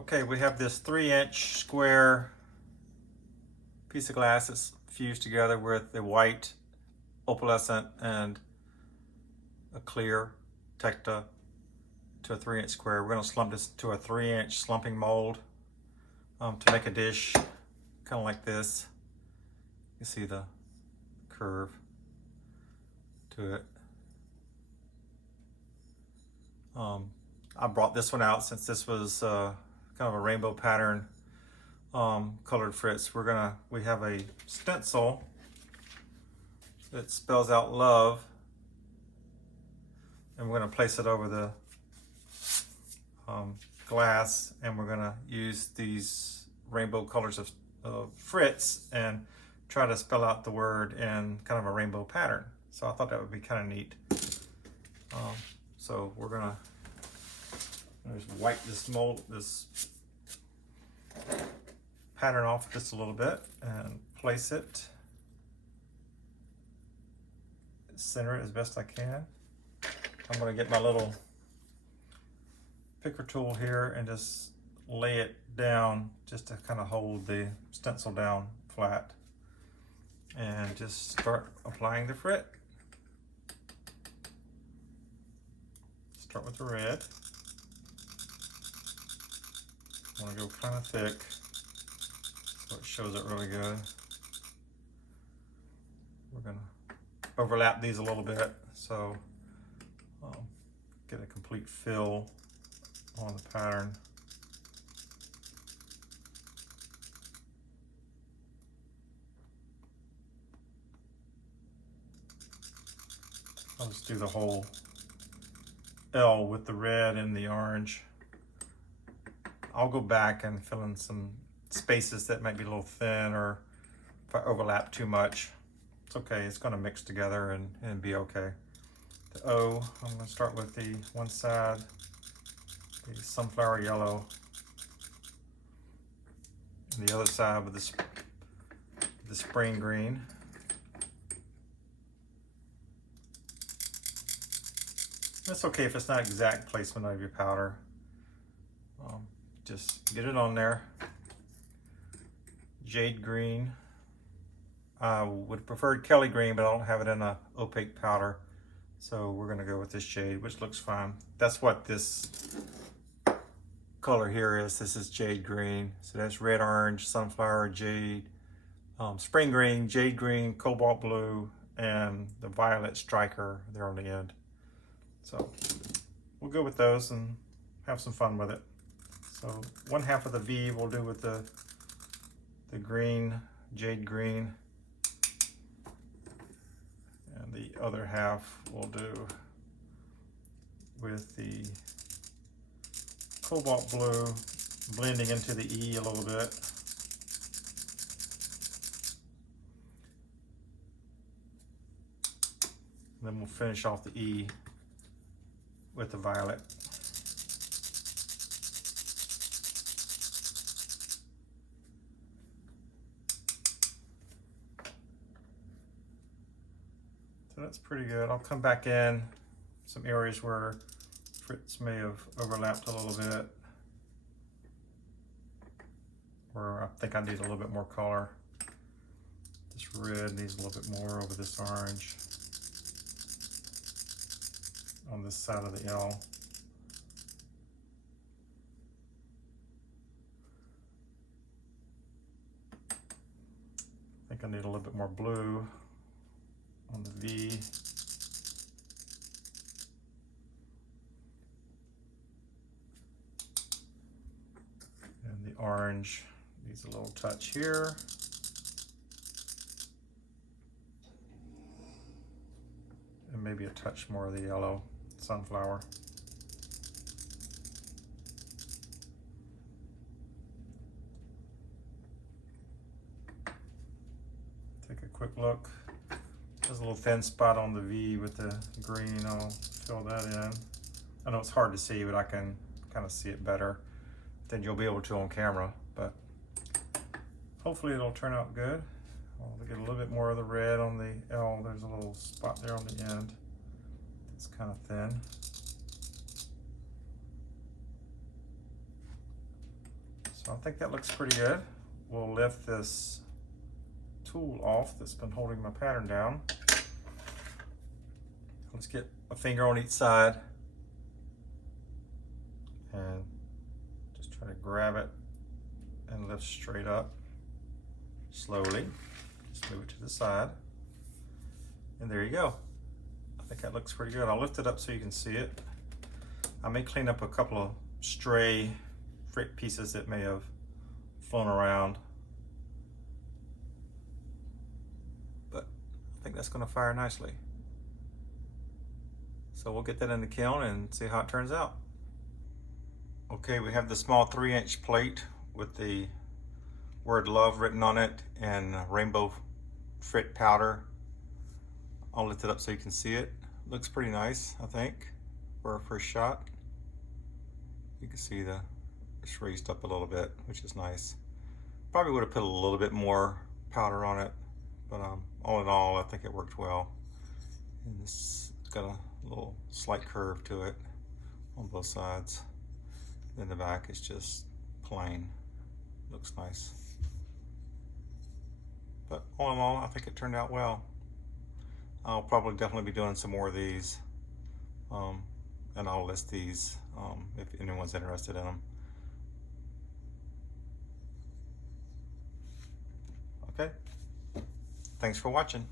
Okay, we have this 3-inch square piece of glass that's fused together with the white opalescent and a clear tecta to a 3-inch square. We're going to slump this to a 3-inch slumping mold to make a dish kind of like this. You see the curve to it. I brought this one out since this was kind of a rainbow pattern colored frits. We have a stencil that spells out love, and we're going to place it over the glass, and we're going to use these rainbow colors of frits and try to spell out the word in kind of a rainbow pattern. So I thought that would be kind of neat. So we're going to just wipe this pattern off just a little bit and place it, center it as best I can. I'm going to get my little picker tool here and just lay it down just to kind of hold the stencil down flat, and just start applying the frit. Start with the red. I want to go kind of thick so it shows it really good. We're going to overlap these a little bit so get a complete fill on the pattern. I'll just do the whole L with the red and the orange. I'll go back and fill in some spaces that might be a little thin, or if I overlap too much. It's okay, it's going to mix together and be okay. The O, I'm going to start with the one side, the sunflower yellow, and the other side with the spring green. It's okay if it's not exact placement of your powder. Just get it on there. Jade green. I would have preferred Kelly green, but I don't have it in a opaque powder. So we're gonna go with this jade, which looks fine. That's what this color here is. This is jade green. So that's red, orange, sunflower, jade, spring green, jade green, cobalt blue, and the violet striker there on the end. So we'll go with those and have some fun with it. So one half of the V we'll do with the green, jade green, and the other half we'll do with the cobalt blue, blending into the E a little bit. And then we'll finish off the E with the violet. So that's pretty good. I'll come back in some areas where frits may have overlapped a little bit, where I think I need a little bit more color. This red needs a little bit more over this orange on this side of the L. I think I need a little bit more blue on the V. And the orange needs a little touch here. And maybe a touch more of the yellow sunflower. Take a quick look. There's a little thin spot on the V with the green. I'll fill that in. I know it's hard to see, but I can kind of see it better than you'll be able to on camera, but hopefully it'll turn out good. I'll get a little bit more of the red on the L. There's a little spot there on the end. It's kind of thin. So I think that looks pretty good. We'll lift this tool off that's been holding my pattern down. Let's get a finger on each side and just try to grab it and lift straight up slowly. Just move it to the side. And there you go. I think that looks pretty good. I'll lift it up so you can see it. I may clean up a couple of stray frit pieces that may have flown around. But I think that's going to fire nicely. So we'll get that in the kiln and see how it turns out. Okay, we have the small 3-inch plate with the word love written on it and rainbow frit powder. I'll lift it up so you can see it. Looks pretty nice, I think, for our first shot. You can see it's raised up a little bit, which is nice. Probably would have put a little bit more powder on it, but all in all, I think it worked well. And it's got a little slight curve to it on both sides. Then the back is just plain. Looks nice. But all in all, I think it turned out well. I'll probably definitely be doing some more of these, and I'll list these if anyone's interested in them. Okay, thanks for watching.